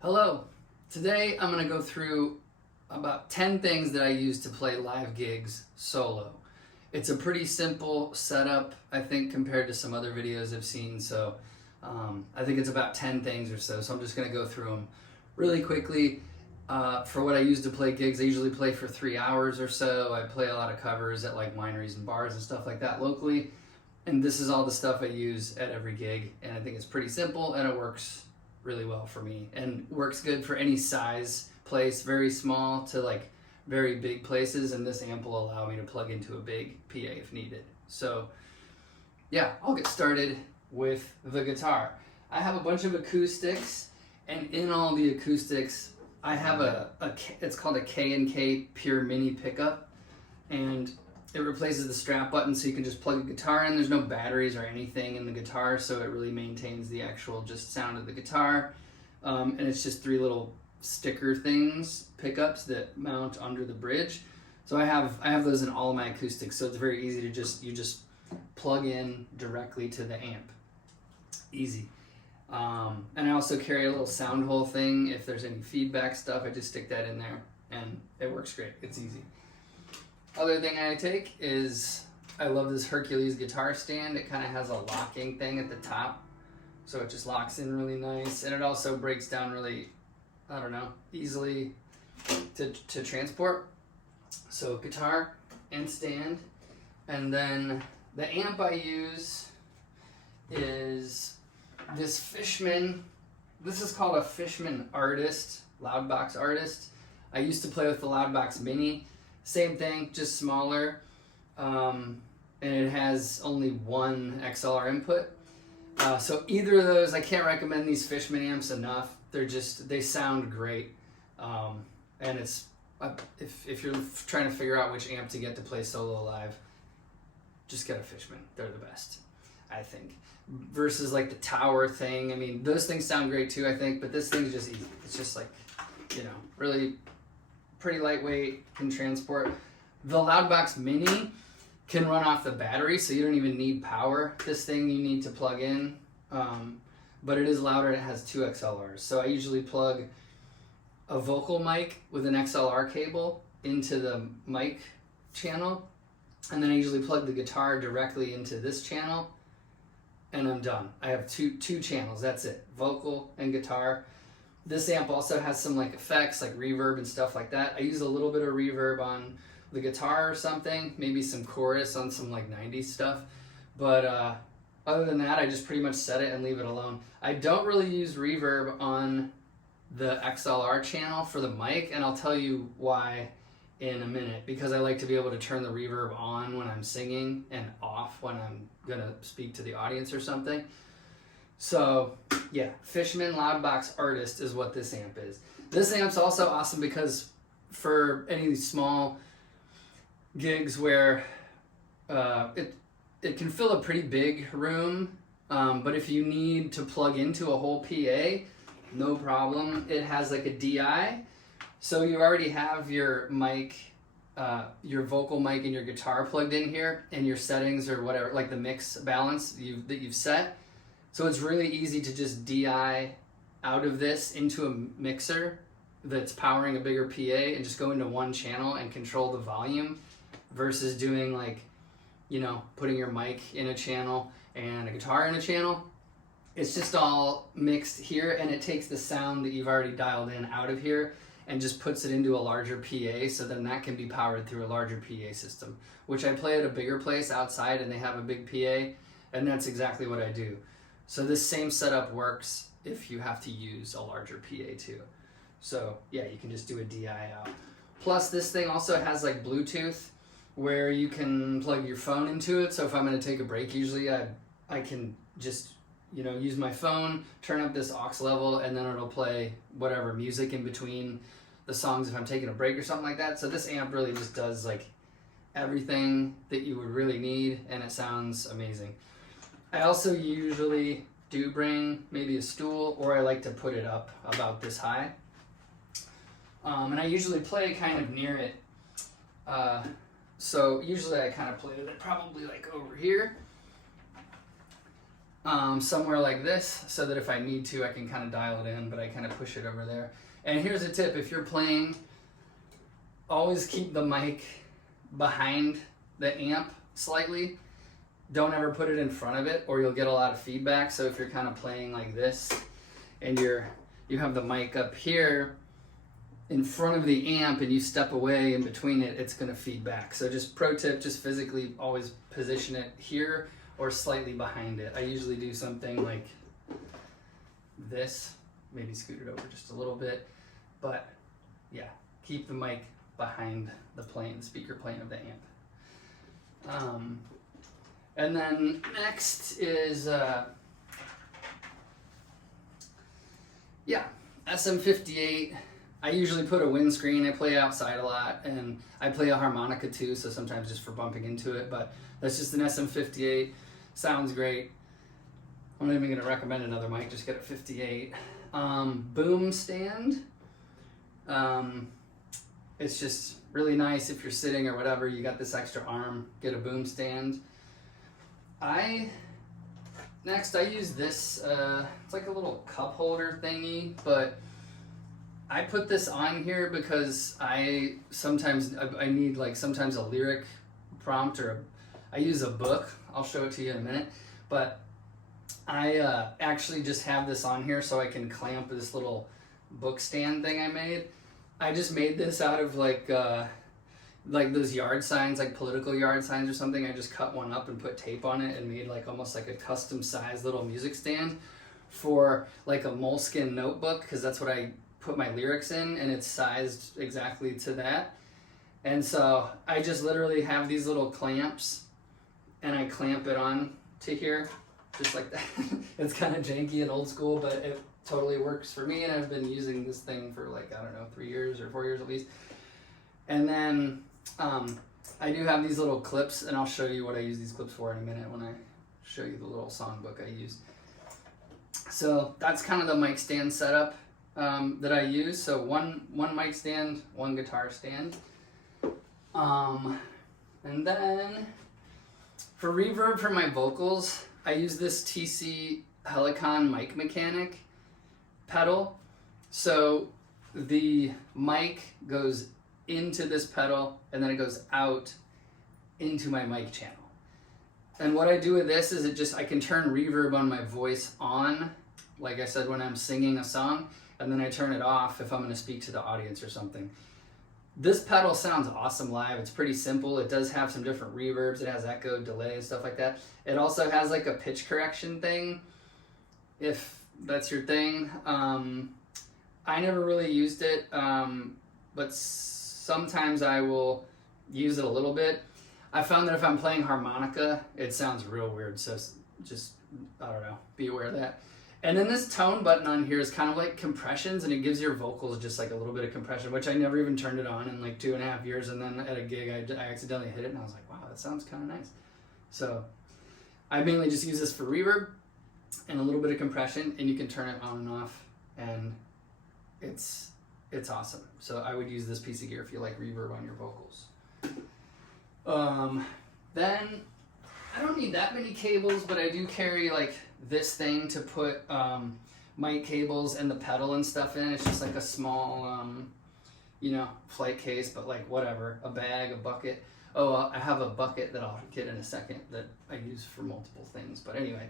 Hello. Today I'm going to go through about 10 things that I use to play live gigs solo. It's a pretty simple setup, I think, compared to some other videos I've seen, so I think it's about 10 things or so I'm just going to go through them really quickly. For what I use to play gigs, I usually play for 3 hours or so. I play a lot of covers at like wineries and bars and stuff like that locally, and this is all the stuff I use at every gig, and I think it's pretty simple and it works really well for me and works good for any size place, very small to like very big places, and this amp will allow me to plug into a big PA if needed. So yeah, I'll get started with the guitar. I have a bunch of acoustics, and in all the acoustics I have it's called a K&K Pure Mini pickup, and it replaces the strap button, so you can just plug a guitar in. There's no batteries or anything in the guitar, so it really maintains the actual just sound of the guitar. And it's just 3 little sticker things, pickups that mount under the bridge. So I have those in all of my acoustics, so it's very easy to you just plug in directly to the amp. Easy. And I also carry a little sound hole thing. If there's any feedback stuff, I just stick that in there, and it works great. It's easy. Other thing I take is, I love this Hercules guitar stand. It kind of has a locking thing at the top, so it just locks in really nice, and it also breaks down really, I don't know, easily to transport. So guitar and stand. And then the amp I use is this Fishman. This is called a Fishman Artist, Loudbox Artist. I used to play with the Loudbox Mini. Same thing, just smaller, and it has only 1 XLR input. So either of those, I can't recommend these Fishman amps enough. They sound great, and it's if you're trying to figure out which amp to get to play solo live, just get a Fishman. They're the best, I think. Versus like the Tower thing. I mean, those things sound great too, I think, but this thing's just easy. It's just like, really pretty lightweight, can transport. The Loudbox Mini can run off the battery, so you don't even need power. This thing you need to plug in, but it is louder. It has 2 XLRs. So I usually plug a vocal mic with an XLR cable into the mic channel, and then I usually plug the guitar directly into this channel, and I'm done. I have two channels, that's it, vocal and guitar. This amp also has some like effects, like reverb and stuff like that. I use a little bit of reverb on the guitar or something, maybe some chorus on some like 90s stuff. But other than that, I just pretty much set it and leave it alone. I don't really use reverb on the XLR channel for the mic, and I'll tell you why in a minute, because I like to be able to turn the reverb on when I'm singing and off when I'm gonna speak to the audience or something. So yeah, Fishman Loudbox Artist is what this amp is. This amp's also awesome because for any small gigs where it can fill a pretty big room, but if you need to plug into a whole PA, no problem. It has like a DI, so you already have your mic, your vocal mic and your guitar plugged in here, and your settings or whatever, like the mix balance that you've set. So it's really easy to just DI out of this into a mixer that's powering a bigger PA and just go into one channel and control the volume, versus doing like, putting your mic in a channel and a guitar in a channel. It's just all mixed here, and it takes the sound that you've already dialed in out of here and just puts it into a larger PA, so then that can be powered through a larger PA system, which I play at a bigger place outside and they have a big PA, and that's exactly what I do. So this same setup works if you have to use a larger PA too. So yeah, you can just do a DI out. Plus this thing also has like Bluetooth, where you can plug your phone into it. So if I'm gonna take a break, usually I can just use my phone, turn up this aux level, and then it'll play whatever music in between the songs if I'm taking a break or something like that. So this amp really just does like everything that you would really need, and it sounds amazing. I also usually do bring maybe a stool, or I like to put it up about this high. And I usually play kind of near it. So usually I kind of play with it probably like over here. somewhere like this, so that if I need to, I can kind of dial it in, but I kind of push it over there. And here's a tip: if you're playing, always keep the mic behind the amp slightly. Don't ever put it in front of it, or you'll get a lot of feedback. So if you're kind of playing like this, and you have the mic up here in front of the amp, and you step away in between it, it's going to feed back. So just pro tip: just physically always position it here or slightly behind it. I usually do something like this, maybe scoot it over just a little bit, but yeah, keep the mic behind the speaker plane of the amp. And then next is, SM58. I usually put a windscreen. I play outside a lot, and I play a harmonica too, so sometimes just for bumping into it, but that's just an SM58. Sounds great. I'm not even going to recommend another mic, just get a 58. Boom stand. It's just really nice if you're sitting or whatever, you got this extra arm, get a boom stand. Next I use this, it's like a little cup holder thingy, but I put this on here because I need like sometimes a lyric prompt, or I use a book. I'll show it to you in a minute, but I actually just have this on here so I can clamp this little book stand thing I made. I just made this out of like those yard signs, like political yard signs or something. I just cut one up and put tape on it and made like almost like a custom sized little music stand for like a moleskin notebook, because that's what I put my lyrics in, and it's sized exactly to that. And so I just literally have these little clamps, and I clamp it on to here, just like that. It's kind of janky and old school, but it totally works for me, and I've been using this thing for like, I don't know, 3 years or 4 years at least. And then I do have these little clips, and I'll show you what I use these clips for in a minute when I show you the little songbook I use. So that's kind of the mic stand setup that I use. So one mic stand, one guitar stand. And then for reverb for my vocals, I use this TC Helicon mic mechanic pedal. So the mic goes into this pedal, and then it goes out into my mic channel. And what I do with this is I can turn reverb on my voice on, like I said, when I'm singing a song, and then I turn it off if I'm going to speak to the audience or something. This pedal sounds awesome live. It's pretty simple. It does have some different reverbs. It has echo, delay, and stuff like that. It also has like a pitch correction thing, if that's your thing. I never really used it, but sometimes I will use it a little bit. I found that if I'm playing harmonica, it sounds real weird, so just, I don't know, be aware of that. And then this tone button on here is kind of like compressions, and it gives your vocals just like a little bit of compression, which I never even turned it on in like 2.5 years, and then at a gig I accidentally hit it, and I was like, wow, that sounds kind of nice. So I mainly just use this for reverb and a little bit of compression, and you can turn it on and off, and it's awesome. So I would use this piece of gear if you like reverb on your vocals. Then I don't need that many cables, but I do carry like this thing to put mic cables and the pedal and stuff in. It's just like a small, flight case, but like whatever, a bag, a bucket. Oh, I have a bucket that I'll get in a second that I use for multiple things. But anyway,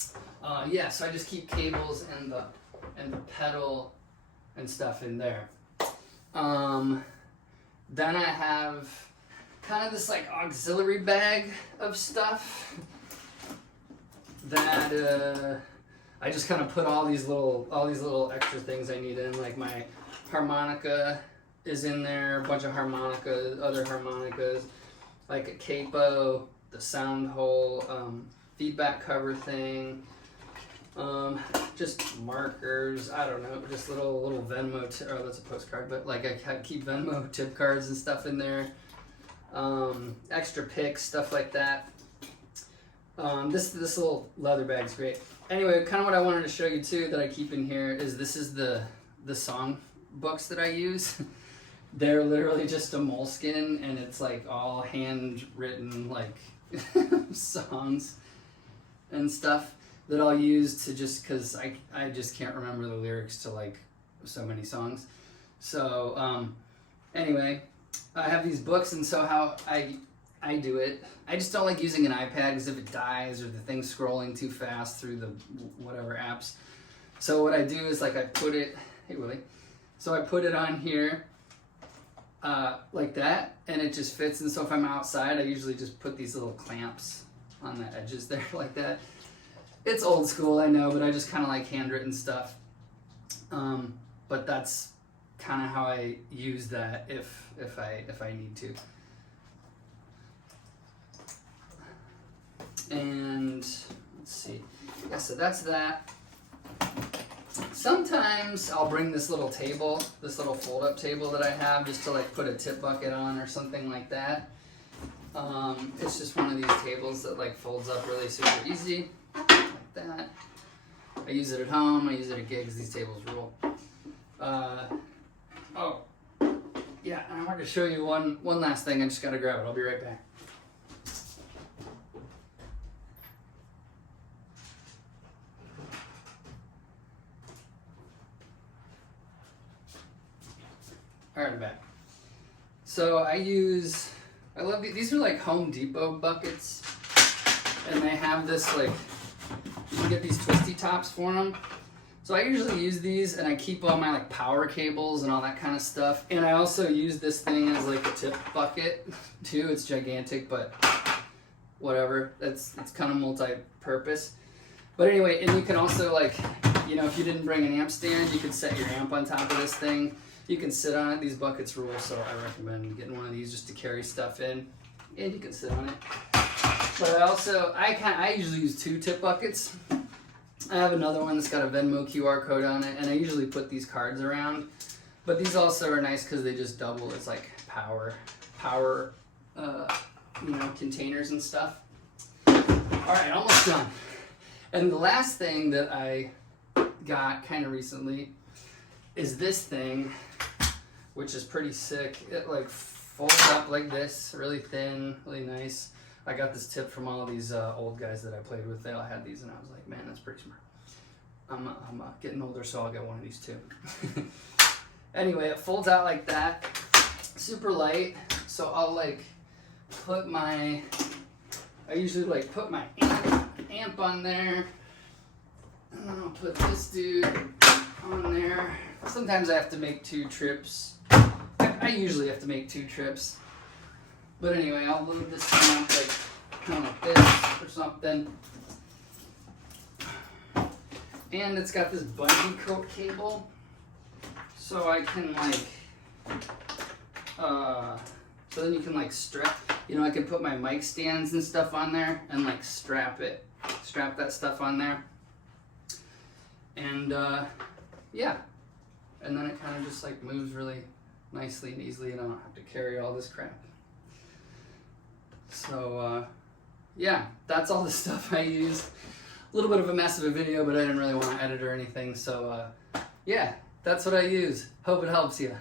so I just keep cables and the pedal and stuff in there. Then I have kind of this like auxiliary bag of stuff that I just kind of put all these little extra things I need in. Like my harmonica is in there, a bunch of other harmonicas, like a capo, the sound hole, feedback cover thing, just markers, I don't know, just little Venmo, that's a postcard, but like I keep Venmo tip cards and stuff in there, extra picks, stuff like that. This little leather bag's great. Anyway, kind of what I wanted to show you too that I keep in here is this is the song books that I use. They're literally just a moleskin, and it's like all handwritten like songs and stuff. that I'll use to just, because I just can't remember the lyrics to like so many songs. So anyway, I have these books, and so how I do it, I just don't like using an iPad because if it dies or the thing's scrolling too fast through the whatever apps. So what I do is like I put it, hey Willie, so I put it on here like that, and it just fits. And so if I'm outside, I usually just put these little clamps on the edges there like that. It's old school, I know, but I just kind of like handwritten stuff. But that's kind of how I use that if I need to. And let's see. Yeah, so that's that. Sometimes I'll bring this little table, this little fold-up table that I have, just to like put a tip bucket on or something like that. It's just one of these tables that like folds up really super easy, like that. I use it at home, I use it at gigs, these tables rule. Oh, yeah, and I want to show you one last thing. I just gotta grab it, I'll be right back. All right, I'm back. So I love these are like Home Depot buckets, and they have this like, you can get these twisty tops for them. So I usually use these, and I keep all my like power cables and all that kind of stuff. And I also use this thing as like a tip bucket too. It's gigantic, but whatever. It's kind of multi-purpose. But anyway, and you can also like, you know, if you didn't bring an amp stand, you could set your amp on top of this thing. You can sit on it. These buckets rule, so I recommend getting one of these just to carry stuff in, and you can sit on it. But I usually use 2 tip buckets. I have another one that's got a Venmo QR code on it, and I usually put these cards around. But these also are nice because they just double as like power, you know, containers and stuff. All right, almost done. And the last thing that I got kind of recently is this thing, which is pretty sick. It like folds up like this, really thin, really nice. I got this tip from all of these old guys that I played with. They all had these, and I was like, man, that's pretty smart. I'm getting older, so I'll get one of these too. Anyway, it folds out like that, super light. So I'll like put I usually like put my amp on there, and then I'll put this dude on there. Sometimes I have to make 2 trips. I usually have to make 2 trips. But anyway, I'll load this thing up like kind of like this or something. And it's got this bungee cord cable. So I can like, so then you can like strap, you know, I can put my mic stands and stuff on there and like strap that stuff on there. And yeah. And then it kind of just like moves really nicely and easily, and I don't have to carry all this crap. So yeah, that's all the stuff I use. A little bit of a mess of a video, but I didn't really want to edit or anything. So yeah, that's what I use. Hope it helps you.